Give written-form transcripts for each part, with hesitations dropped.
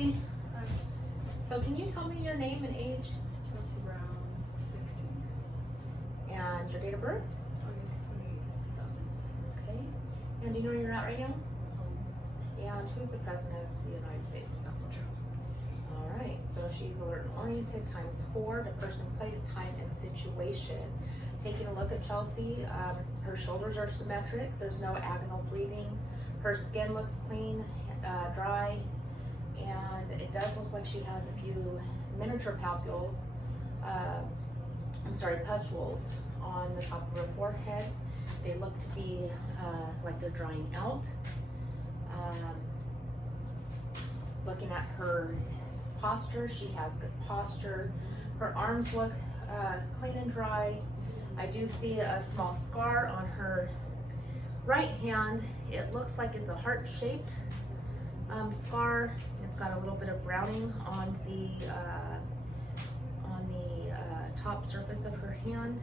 Chelsea. So can you tell me your name and age Chelsea Brown, 16, and your date of birth? August 28th, 2000. Okay. And do you know where you're at right now? Home. And who's the president of the United States? Donald Trump. All right. So she's alert and oriented ×4 to person, place, time, and situation. Taking a look at Chelsea, her shoulders are symmetric. There's no agonal breathing. Her skin looks clean, dry, and it does look like she has a few miniature papules. Pustules on the top of her forehead. They look to be like they're drying out. Looking at her posture, she has good posture. Her arms look clean and dry. I do see a small scar on her right hand. It looks like it's a heart-shaped scar. It's got a little bit of browning on the top surface of her hand.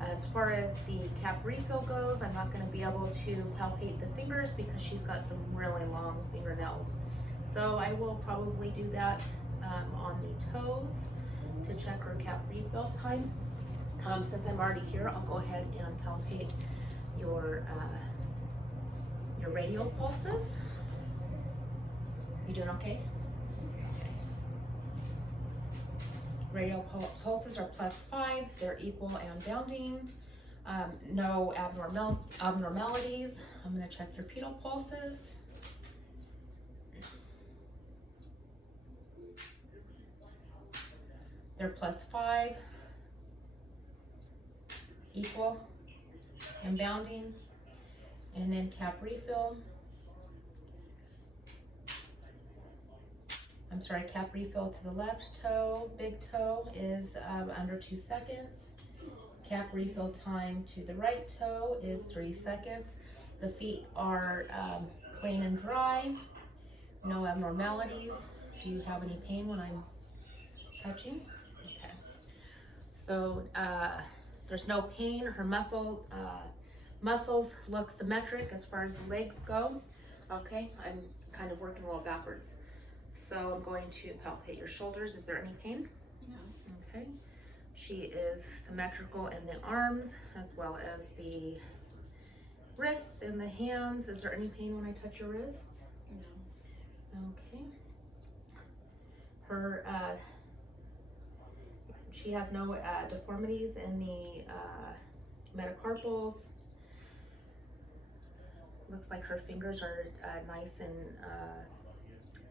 As far as the cap refill goes, I'm not going to be able to palpate the fingers because she's got some really long fingernails. So I will probably do that on the toes to check her cap refill time. Since I'm already here, I'll go ahead and palpate your radial pulses. You doing okay? Okay. Radial pulses are +5. They're equal and bounding. No abnormalities. I'm going to check your pedal pulses. They're +5. Equal and bounding. And then cap refill. Cap refill to the left toe, big toe is under 2 seconds. Cap refill time to the right toe is 3 seconds. The feet are clean and dry, no abnormalities. Do you have any pain when I'm touching? Okay. So there's no pain. Her muscles look symmetric as far as the legs go. Okay, I'm kind of working a little backwards. So I'm going to palpate your shoulders. Is there any pain? No. Okay. She is symmetrical in the arms as well as the wrists and the hands. Is there any pain when I touch your wrist? No. Okay. Her, she has no deformities in the metacarpals. Looks like her fingers are nice and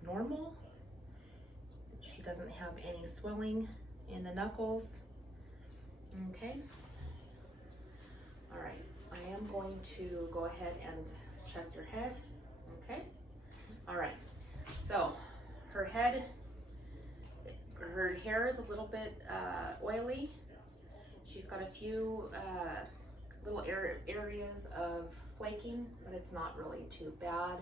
normal. She doesn't have any swelling in the knuckles. Okay. All right. I am going to go ahead and check your head. Okay. All right. So her head, her hair is a little bit oily. She's got a few little areas of flaking, but it's not really too bad.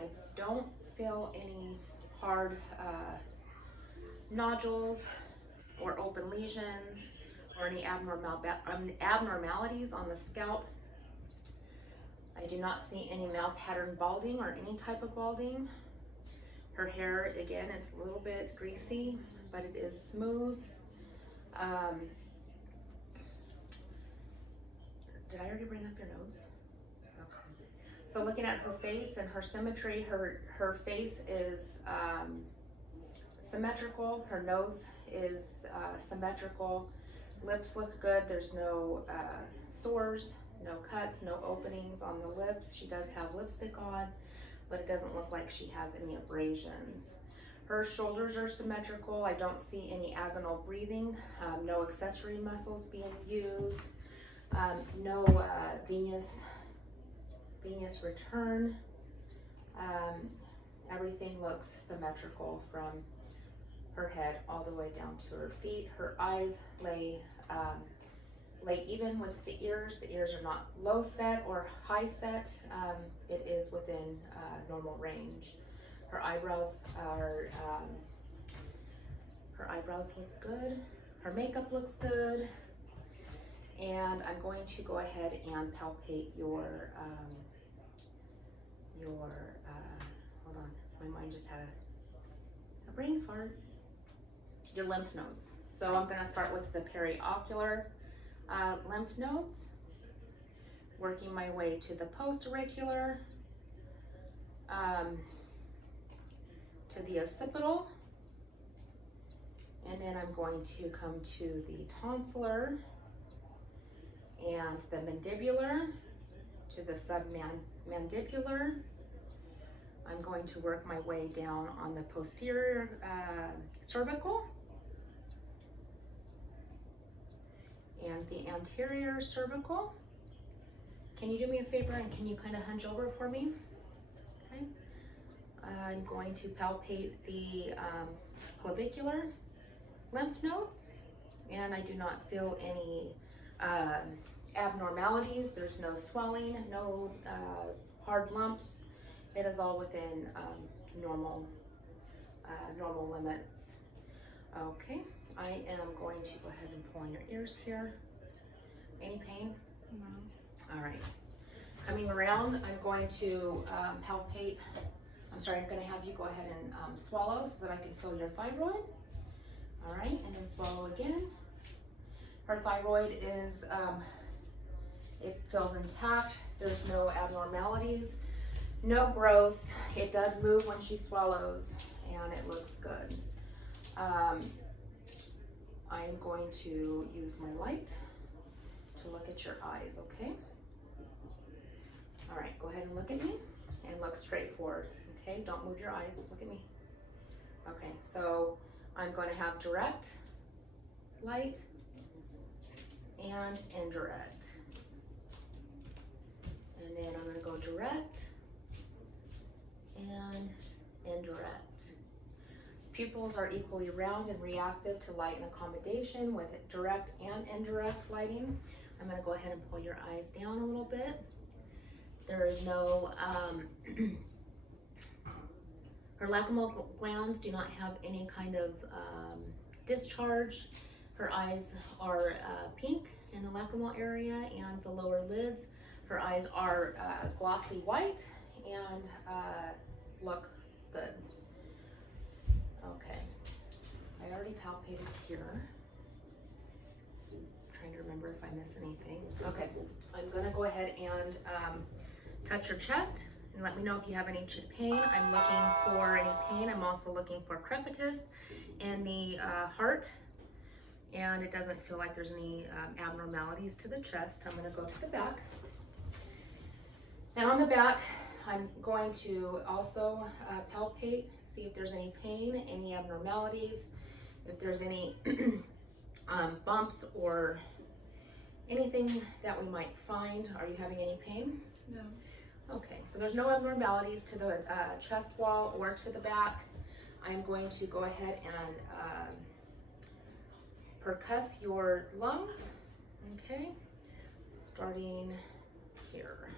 I don't feel any hard nodules or open lesions or any abnormalities on the scalp. I do not see any mal-pattern balding or any type of balding. Her hair, again, it's a little bit greasy, but it is smooth. Did I already bring up your nose? Okay. So looking at her face and her symmetry, her face is symmetrical. Her nose is symmetrical. Lips look good. There's no sores, no cuts, no openings on the lips. She does have lipstick on, but it doesn't look like she has any abrasions. Her shoulders are symmetrical. I don't see any agonal breathing, no accessory muscles being used, no venous return. Everything looks symmetrical from her head all the way down to her feet. Her eyes lay even with the ears. The ears are not low set or high set. It is within normal range. Her eyebrows look good. Her makeup looks good. And I'm going to go ahead and palpate your hold on, my mind just had a brain fart. Your lymph nodes. So I'm gonna start with the periocular lymph nodes, working my way to the postauricular, to the occipital, and then I'm going to come to the tonsillar and the mandibular, to the submandibular. I'm going to work my way down on the posterior cervical and the anterior cervical. Can you do me a favor and can you kind of hunch over for me? Okay. I'm going to palpate the clavicular lymph nodes, and I do not feel any abnormalities. There's no swelling, no hard lumps. It is all within normal limits. Okay, I am going to go ahead and pull on your ears here. Any pain? No. All right. Coming around, I'm going to palpate. I'm going to have you go ahead and swallow so that I can feel your thyroid. All right, and then swallow again. Her thyroid is, it feels intact. There's no abnormalities, no growths. It does move when she swallows, and it looks good. I'm going to use my light to look at your eyes, okay? All right, go ahead and look at me and look straight forward, okay? Don't move your eyes, look at me. Okay, so I'm going to have direct light and indirect. And then I'm going to go direct and indirect. Pupils are equally round and reactive to light and accommodation with direct and indirect lighting. I'm going to go ahead and pull your eyes down a little bit. There is no, her lacrimal glands do not have any kind of discharge. Her eyes are pink in the lacrimal area and the lower lids. Her eyes are glossy white and look good. Okay, I already palpated here. Trying to remember if I miss anything. Okay, I'm gonna go ahead and touch your chest and let me know if you have any pain. I'm looking for any pain. I'm also looking for crepitus in the heart, and it doesn't feel like there's any abnormalities to the chest. I'm gonna go to the back. And on the back, I'm going to also palpate, see if there's any pain, any abnormalities, if there's any bumps or anything that we might find. Are you having any pain? No. Okay, so there's no abnormalities to the chest wall or to the back. I'm going to go ahead and percuss your lungs, okay? Starting here.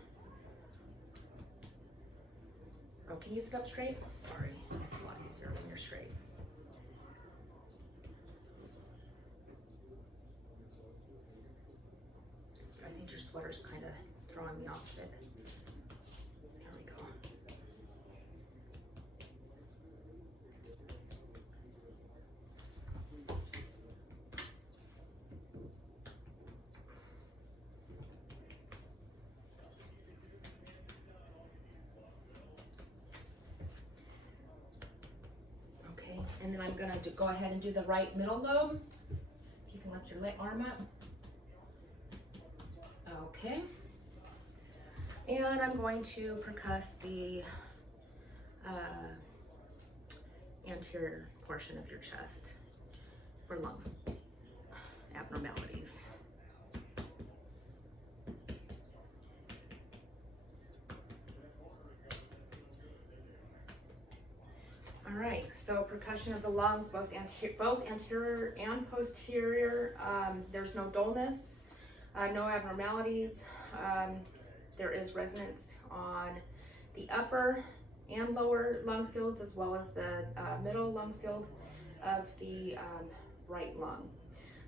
Oh, can you sit up straight? Sorry, it's a lot easier when you're straight. I think your sweater's kind of throwing me off a bit. There we go. Okay, and then I'm gonna go ahead and do the right middle lobe. If you can lift your arm up. Okay. And I'm going to percuss the anterior portion of your chest for lung abnormalities. All right, so percussion of the lungs, both anterior and posterior. There's no dullness, no abnormalities. There is resonance on the upper and lower lung fields, as well as the middle lung field of the right lung.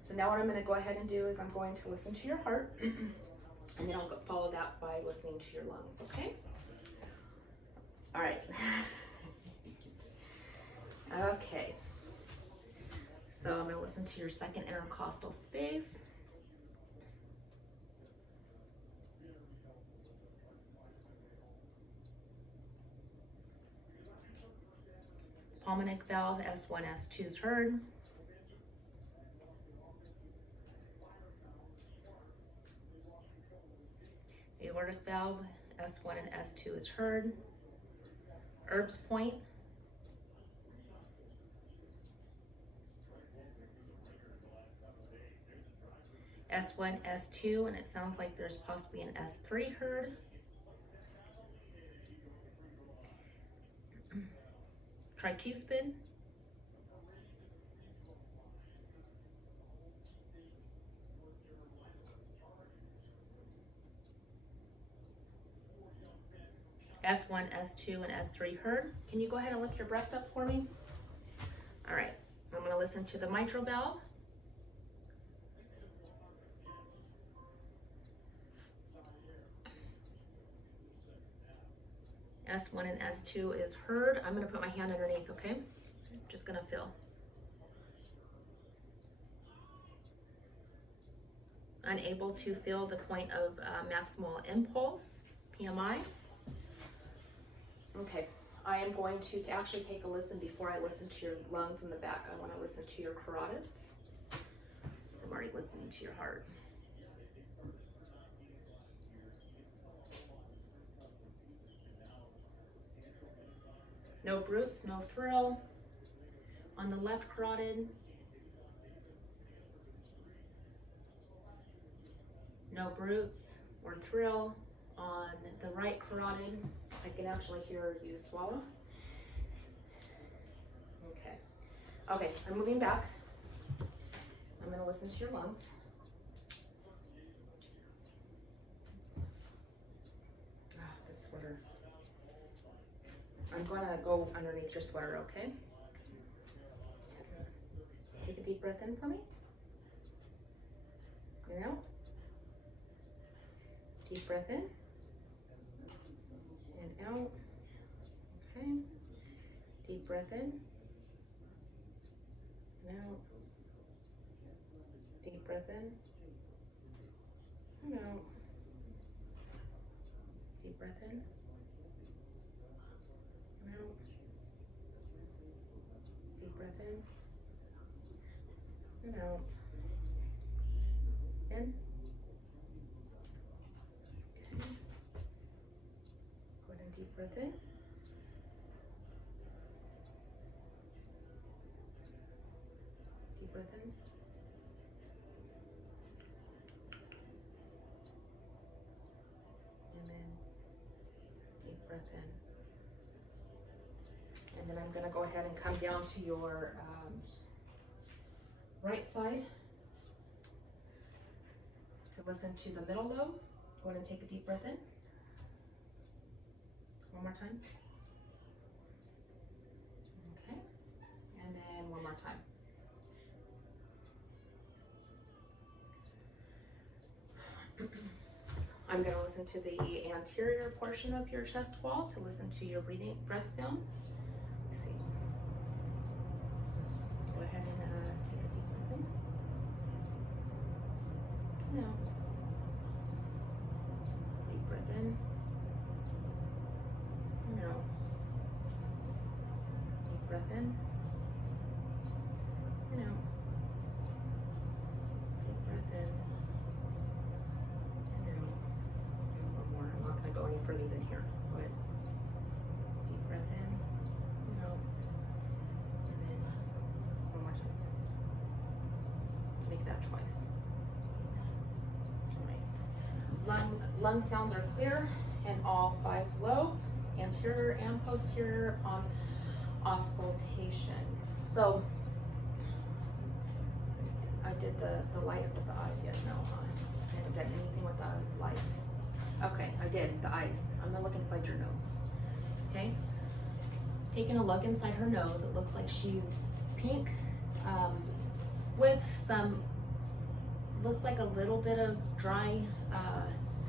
So now what I'm going to go ahead and do is I'm going to listen to your heart, and then I'll follow that by listening to your lungs, okay? All right. Okay. So I'm gonna listen to your second intercostal space. Pulmonic valve, S1, S2 is heard. Aortic valve, S1 and S2 is heard. Erb's point. S1, S2, and it sounds like there's possibly an S3 heard. Tricuspid. S1, S2, and S3 heard. Can you go ahead and lift your breast up for me? All right, I'm gonna listen to the mitral valve. S1 and S2 is heard. I'm gonna put my hand underneath, okay? Just gonna feel. Unable to feel the point of maximal impulse, PMI. Okay, I am going to actually take a listen before I listen to your lungs in the back. I want to listen to your carotids. So I'm already listening to your heart. No brutes, no thrill. On the left carotid, no brutes or thrill. On the right carotid, I can actually hear you swallow. Okay. Okay, I'm moving back. I'm gonna listen to your lungs. Ah, this sweater. I'm gonna go underneath your sweater, okay? Take a deep breath in for me. And out. Deep breath in. And out. Okay. Deep breath in. And out. Deep breath in. And out. Deep breath in. And out. Deep breath in. And out. In. Okay. Go ahead and deep breath in. Deep breath in. And then deep breath in. And then I'm going to go ahead and come down to your right side to listen to the middle lobe. Go ahead and take a deep breath in. One more time. Okay. And then one more time. I'm going to listen to the anterior portion of your chest wall to listen to your breath sounds. Let's see. Go ahead and take a deep breath in. No. Deep breath in. No. Deep breath in. No. Deep breath in. No. One more. I'm not going to go any further than here. Go ahead. Deep breath in. No. And then one more time. Make that twice. Lung sounds are clear in all 5 lobes, anterior and posterior, upon auscultation. So I did the light with the eyes yet? No, I haven't done anything with the light. Okay, I did the eyes. I'm gonna look inside your nose. Okay, taking a look inside her nose, it looks like she's pink with some, looks like a little bit of dry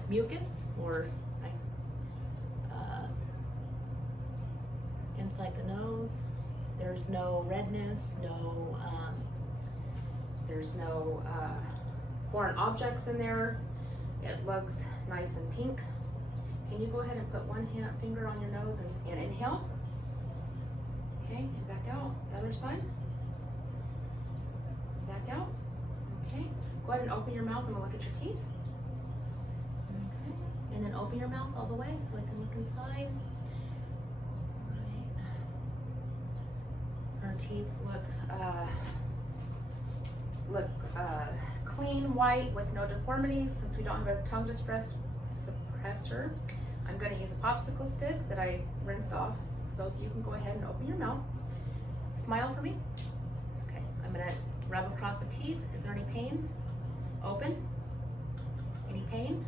mucus or inside the nose. There's no redness, there's no foreign objects in there. It looks nice and pink. Can you go ahead and put one finger on your nose and inhale? Okay, and back out. The other side. Back out. Okay. Go ahead and open your mouth. I'm gonna look at your teeth. Okay. And then open your mouth all the way so I can look inside. All right. Her teeth look clean, white, with no deformities. Since we don't have a tongue suppressor, I'm going to use a popsicle stick that I rinsed off. So if you can go ahead and open your mouth, smile for me. Okay, I'm going to rub across the teeth. Is there any pain? Open. Any pain?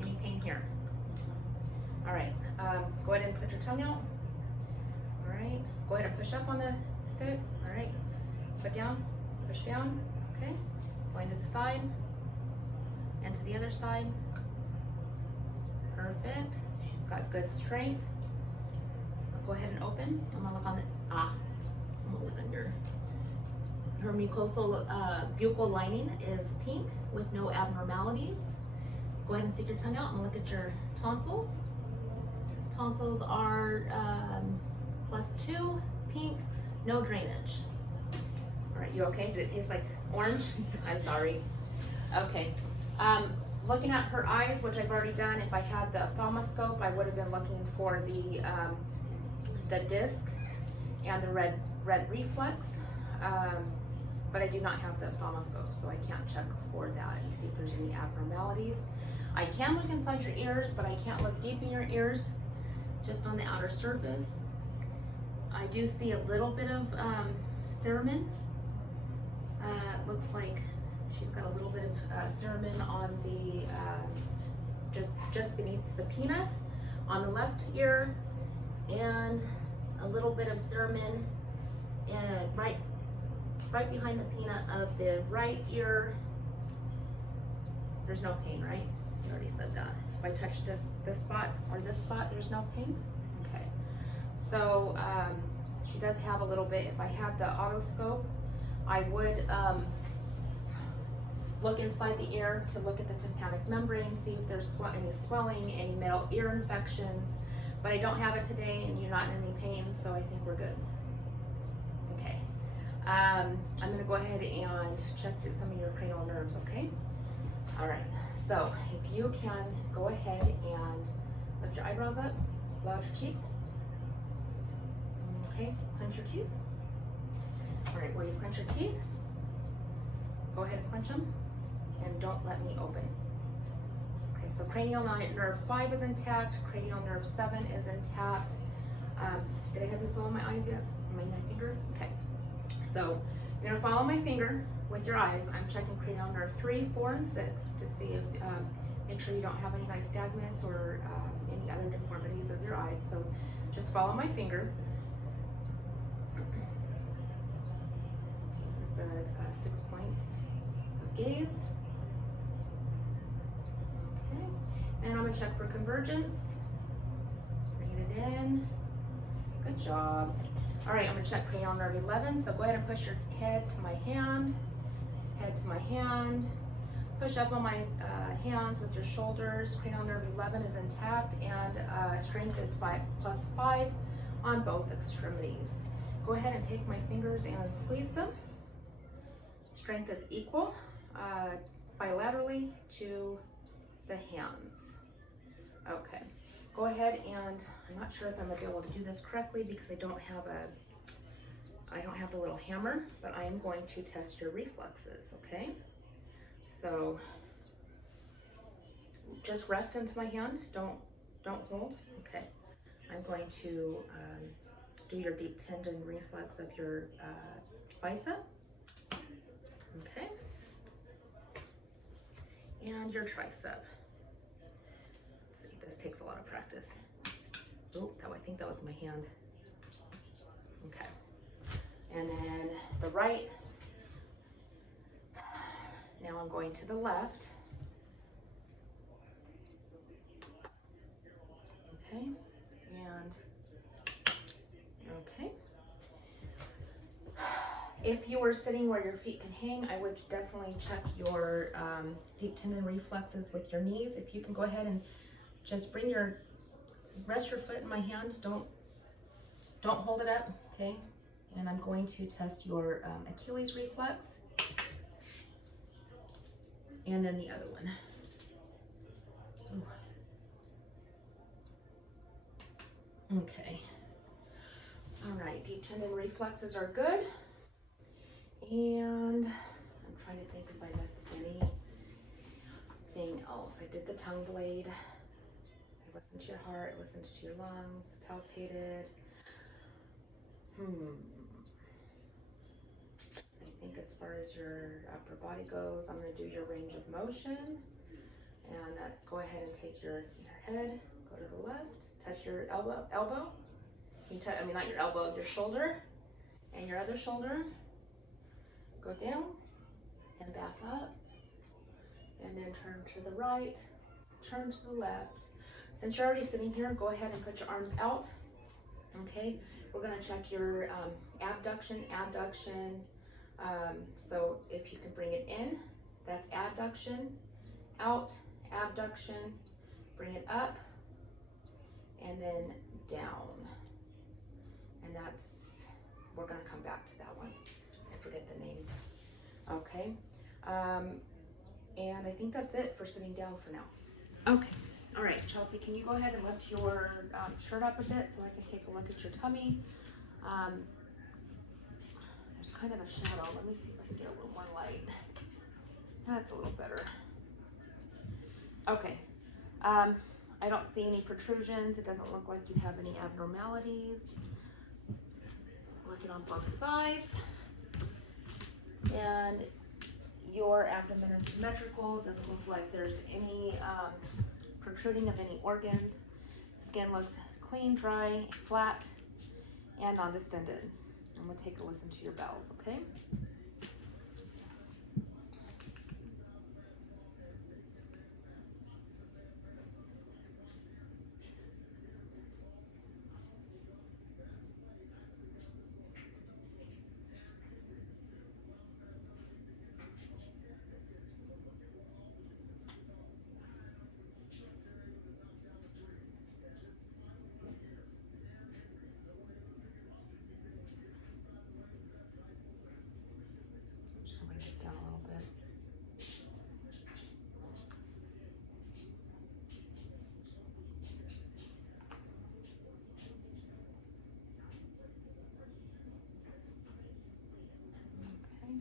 Any pain here? All right, go ahead and put your tongue out. All right, go ahead and push up on the stick. All right, put down, push down. Okay, going to the side and to the other side. Perfect. She's got good strength. I'll go ahead and open. I'm gonna look on the I'm gonna look under. Her mucosal buccal lining is pink with no abnormalities. Go ahead and stick your tongue out. I'm gonna look at your tonsils. Tonsils are +2, pink, no drainage. All right, you okay? Did it taste like orange? I'm sorry. Okay. Looking at her eyes, which I've already done, if I had the ophthalmoscope, I would have been looking for the disc and the red reflex. But I do not have the ophthalmoscope, so I can't check for that and see if there's any abnormalities. I can look inside your ears, but I can't look deep in your ears, just on the outer surface. I do see a little bit of ceramin. Looks like she's got a little bit of ceramin on the just beneath the penis on the left ear, and a little bit of ceramin right behind the peanut of the right ear. There's no pain, right? You already said that. If I touch this spot or this spot, there's no pain. Okay. So she does have a little bit. If I had the otoscope, I would look inside the ear to look at the tympanic membrane, see if there's any swelling, any middle ear infections. But I don't have it today, and you're not in any pain, so I think we're good. Okay. I'm going to go ahead and check some of your cranial nerves, okay? All right. So if you can go ahead and lift your eyebrows up, blow out your cheeks. Okay, clench your teeth. All right, where you clench your teeth, go ahead and clench them, and don't let me open. Okay, so cranial nerve 5 is intact, cranial nerve 7 is intact. Did I have you follow my eyes yet? My finger? Okay. So you're gonna follow my finger with your eyes. I'm checking cranial nerve 3, 4, and 6 to see if, make sure you don't have any nystagmus or any other deformities of your eyes. So just follow my finger. This is the 6 points of gaze. Okay, and I'm gonna check for convergence. Bring it in. Good job. All right, I'm gonna check cranial nerve 11. So go ahead and push your head to my hand, head to my hand. Push up on my hands with your shoulders. Cranial nerve 11 is intact, and strength is +5 on both extremities. Go ahead and take my fingers and squeeze them. Strength is equal bilaterally to the hands. Okay. Go ahead, and I'm not sure if I'm gonna be able to do this correctly because I don't have the little hammer, but I am going to test your reflexes, okay? So just rest into my hand, don't hold, okay? I'm going to do your deep tendon reflex of your bicep, okay? And your tricep. This takes a lot of practice. Oh, I think that was my hand. Okay. And then the right. Now I'm going to the left. Okay. And okay. If you were sitting where your feet can hang, I would definitely check your deep tendon reflexes with your knees. If you can go ahead and just rest your foot in my hand. Don't hold it up, okay? And I'm going to test your Achilles reflex. And then the other one. Ooh. Okay. All right, deep tendon reflexes are good. And I'm trying to think if I missed anything else. I did the tongue blade. I listened to your heart, listened to your lungs, palpated. I think as far as your upper body goes, I'm going to do your range of motion. And go ahead and take your head, go to the left, touch your elbow. You touch, I mean, not your elbow, your shoulder, and your other shoulder. Go down and back up, and then turn to the right, turn to the left. Since you're already sitting here, go ahead and put your arms out. Okay, we're gonna check your abduction, adduction. So if you can bring it in, that's adduction, out, abduction, bring it up, and then down. And we're gonna come back to that one. I forget the name. Okay, and I think that's it for sitting down for now. Okay, all right, Chelsea, can you go ahead and lift your shirt up a bit so I can take a look at your tummy? There's kind of a shadow. Let me see if I can get a little more light. That's a little better. Okay, I don't see any protrusions. It doesn't look like you have any abnormalities. Looking on both sides. And your abdomen is symmetrical. Doesn't look like there's any protruding of any organs. Skin looks clean, dry, flat, and non-distended. I'm gonna take a listen to your bowels, okay? Just bring this down a little bit. Okay.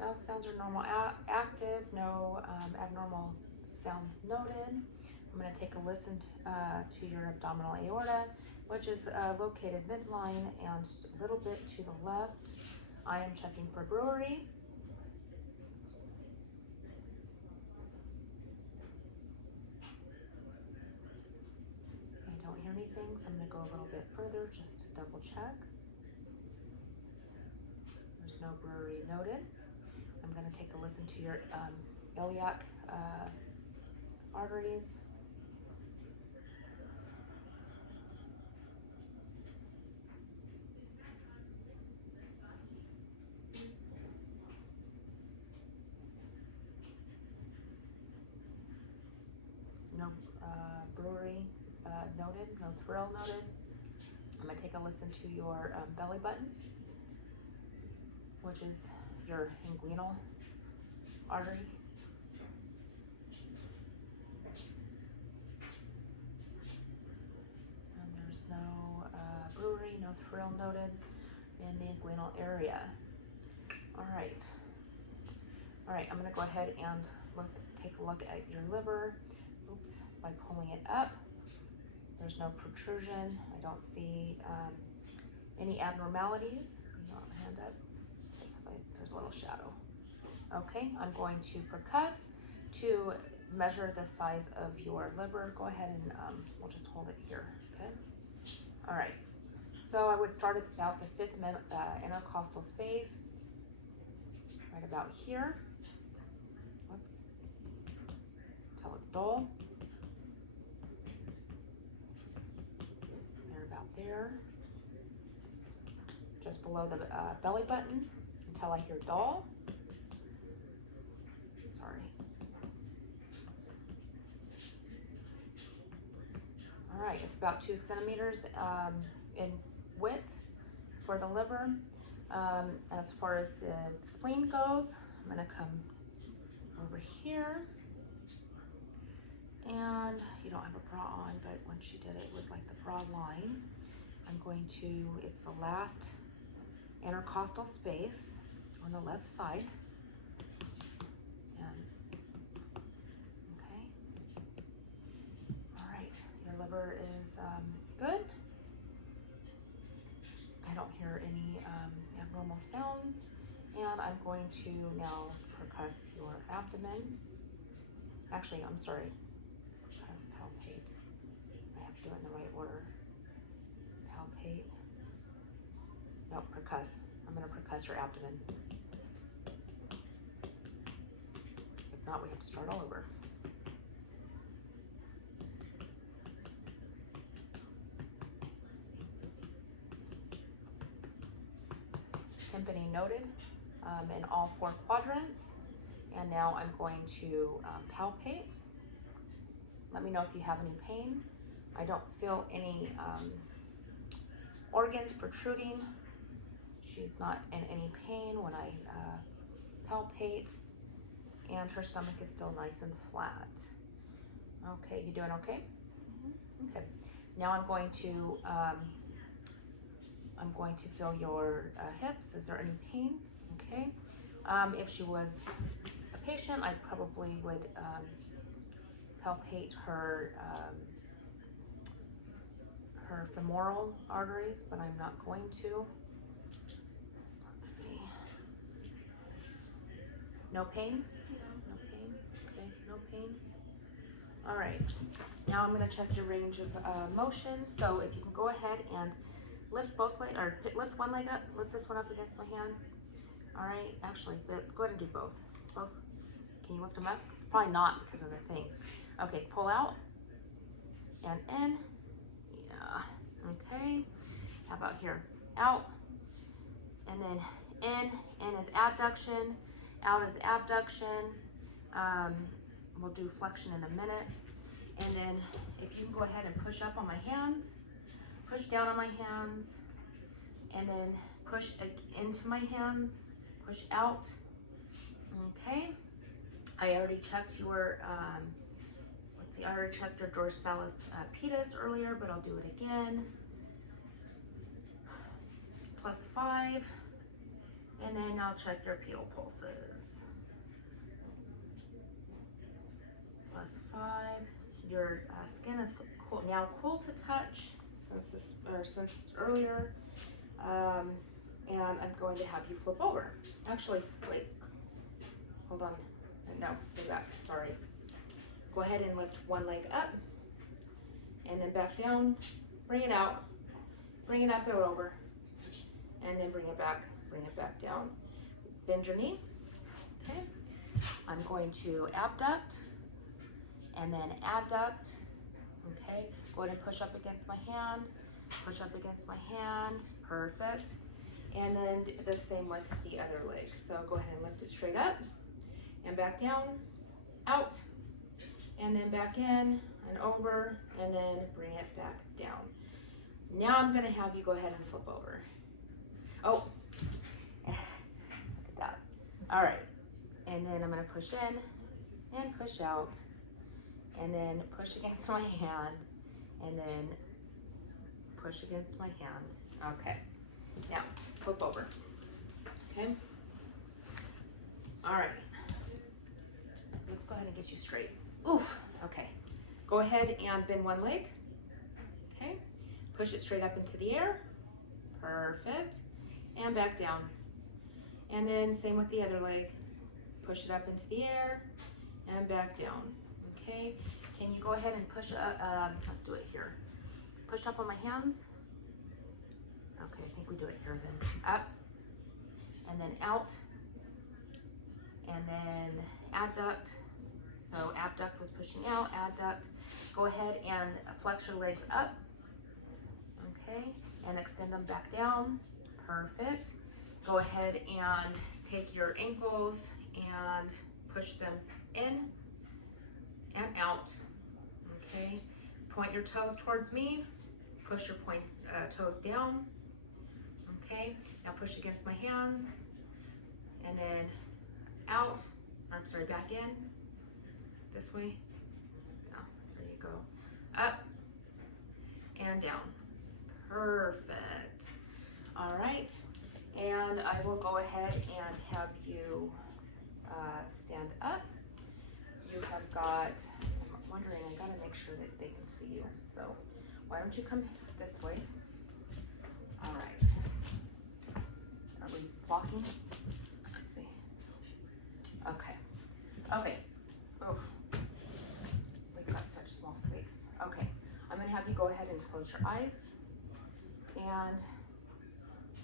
Bowel sounds are normal, active, no abnormal sounds noted. I'm going to take a listen to your abdominal aorta, which is located midline and a little bit to the left. I am checking for brewery. I don't hear anything, so I'm going to go a little bit further just to double check. There's no brewery noted. I'm going to take a listen to your iliac arteries. No brewery noted, no thrill noted. I'm going to take a listen to your belly button, which is your inguinal artery. And there's no brewery, no thrill noted in the inguinal area. All right. All right, I'm going to go ahead and take a look at your liver. Oops, by pulling it up. There's no protrusion. I don't see any abnormalities. Hand up. There's a little shadow. Okay, I'm going to percuss to measure the size of your liver. Go ahead and we'll just hold it here. Okay. All right. So I would start at about the fifth intercostal space, right about here. Until it's dull. They're about there. Just below the belly button until I hear doll. Sorry. All right, it's about 2 centimeters in width for the liver. As far as the spleen goes, I'm gonna come over here. And you don't have a bra on, but when she did it, it was like the bra line. I'm going to, it's the last intercostal space on the left side. And, okay. All right, your liver is good. I don't hear any abnormal sounds. And I'm going to now percuss your abdomen. Actually, I'm sorry. Percuss, palpate. I have to do it in the right order. Palpate. No, percuss. I'm going to percuss your abdomen. If not, we have to start all over. Tympani noted in all 4 quadrants. And now I'm going to palpate. Let me know if you have any pain. I don't feel any organs protruding. She's not in any pain when I palpate. And her stomach is still nice and flat. Okay, you doing okay? Mm-hmm. Okay. Now I'm going to feel your hips. Is there any pain? Okay. If she was a patient, I probably would palpate her her femoral arteries, but I'm not going to. Let's see. No pain? No pain? Okay, no pain. All right. Now I'm going to check your range of motion. So if you can go ahead and lift both legs, or lift one leg up, lift this one up against my hand. All right, actually, go ahead and do both. Both. Can you lift them up? Probably not because of the thing. Okay, pull out and in. Yeah, okay. How about here? Out and then in. In is adduction, out is abduction. We'll do flexion in a minute. And then if you can go ahead and push up on my hands, push down on my hands, and then push into my hands, push out. Okay. I already checked your, let's see, I already checked your dorsalis pedis earlier, but I'll do it again. +5. And then I'll check your pedal pulses. +5. Your skin is cool, now cool to touch since earlier. And I'm going to have you flip over. Actually, wait, hold on. No, stay back, sorry. Go ahead and lift one leg up and then back down, bring it out, bring it up or over, and then bring it back down. Bend your knee, okay? I'm going to abduct and then adduct, okay? Go ahead and push up against my hand, push up against my hand, perfect. And then the same with the other leg. So go ahead and lift it straight up and back down, out, and then back in and over, and then bring it back down. Now I'm gonna have you go ahead and flip over. Oh, look at that. All right, and then I'm gonna push in and push out, and then push against my hand, and then push against my hand. Okay, now flip over, okay? All right, let's go ahead and get you straight. Oof, okay. Go ahead and bend one leg, okay? Push it straight up into the air, perfect, and back down. And then same with the other leg. Push it up into the air and back down, okay? Can you go ahead and push up, let's do it here. Push up on my hands. Okay, I think we do it here then. Up, and then out, and then adduct. So abduct was pushing out, adduct. Go ahead and flex your legs up, okay? And extend them back down, perfect. go ahead and take your ankles and push them in and out, okay? Point your toes towards me, push your toes down, okay? Now push against my hands, and then out, I'm sorry, back in, this way, yeah, there you go, up and down, perfect. All right, and I will go ahead and have you stand up. You have got, I'm wondering, I gotta make sure that they can see you, so why don't you come this way? All right, are we walking? Let's see. Okay, okay, oh, we've got such small space. Okay, I'm gonna have you go ahead and close your eyes, and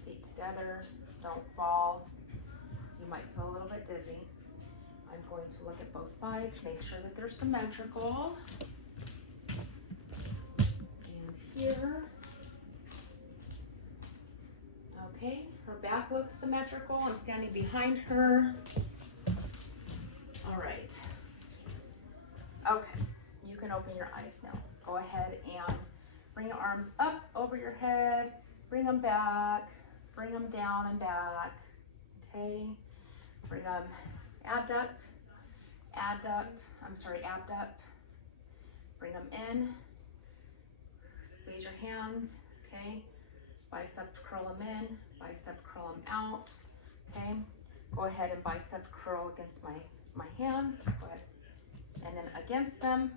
feet together, don't fall. You might feel a little bit dizzy. I'm going to look at both sides, make sure that they're symmetrical. And here. Okay, her back looks symmetrical. I'm standing behind her. All right. Okay, you can open your eyes now. Go ahead and bring your arms up over your head, bring them back, bring them down and back, okay? Bring them abduct, abduct. Bring them in, squeeze your hands, okay? Bicep curl them in, bicep curl them out, okay? Go ahead and bicep curl against my hands, go ahead. And then against them,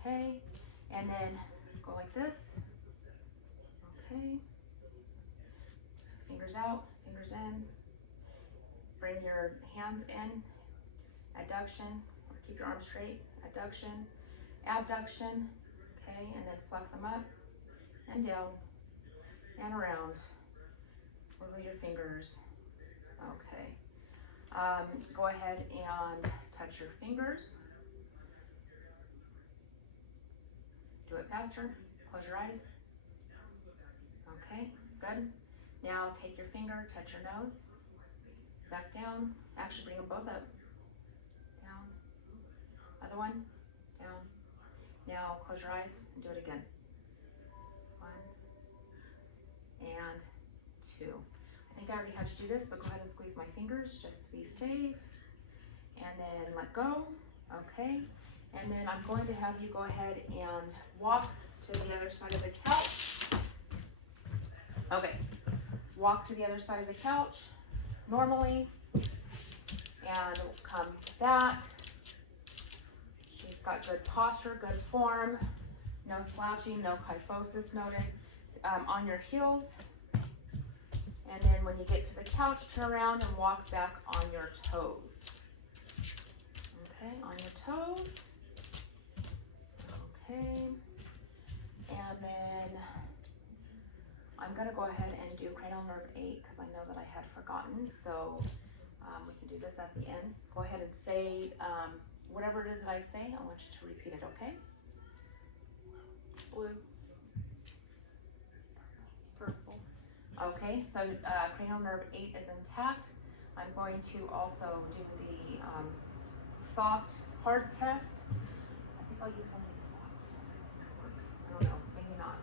okay? And then go like this, okay? Fingers out, fingers in. Bring your hands in, adduction, or keep your arms straight, adduction, abduction, okay? And then flex them up and down and around. Wiggle your fingers, okay. Go ahead and touch your fingers. Do it faster, close your eyes. Okay, good. Now take your finger, touch your nose, back down. Actually bring them both up. Down, other one, down. Now close your eyes and do it again. 1 and 2. I think I already had you do this, but go ahead and squeeze my fingers just to be safe. And then let go, okay? And then I'm going to have you go ahead and walk to the other side of the couch. Okay, walk to the other side of the couch normally, and come back. She's got good posture, good form, no slouching, no kyphosis noted. On your heels, and then when you get to the couch, turn around and walk back on your toes. Okay, on your toes. Okay, and then I'm gonna go ahead and do cranial nerve 8 because I know that I had forgotten, so we can do this at the end. Go ahead and say whatever it is that I say, I want you to repeat it, okay? Blue. Purple. Okay, so cranial nerve 8 is intact. I'm going to also do the soft, hard test. I think I'll use one of these socks. I don't know, maybe not.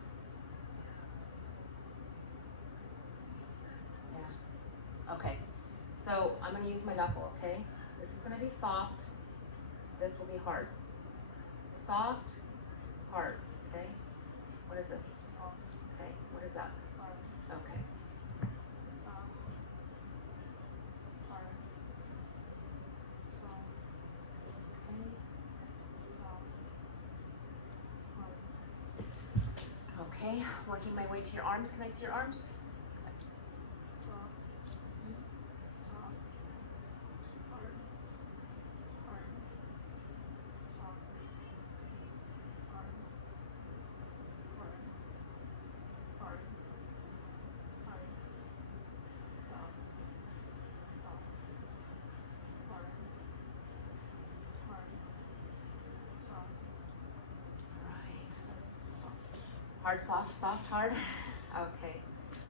Yeah, okay. So I'm gonna use my knuckle, okay? This is gonna be soft. This will be hard. Soft, hard, okay? What is this? Soft. Okay, what is that? Hard. Okay. Soft. Hard. Soft. Okay. Soft. Hard. Okay, working my way to your arms. Can I see your arms? Soft. Soft. Hard. Hard. Soft. Hard. Hard. Hard. Hard. Soft. Soft. Hard. Hard. Soft. Right. Soft. Hard, soft, soft, hard. Okay.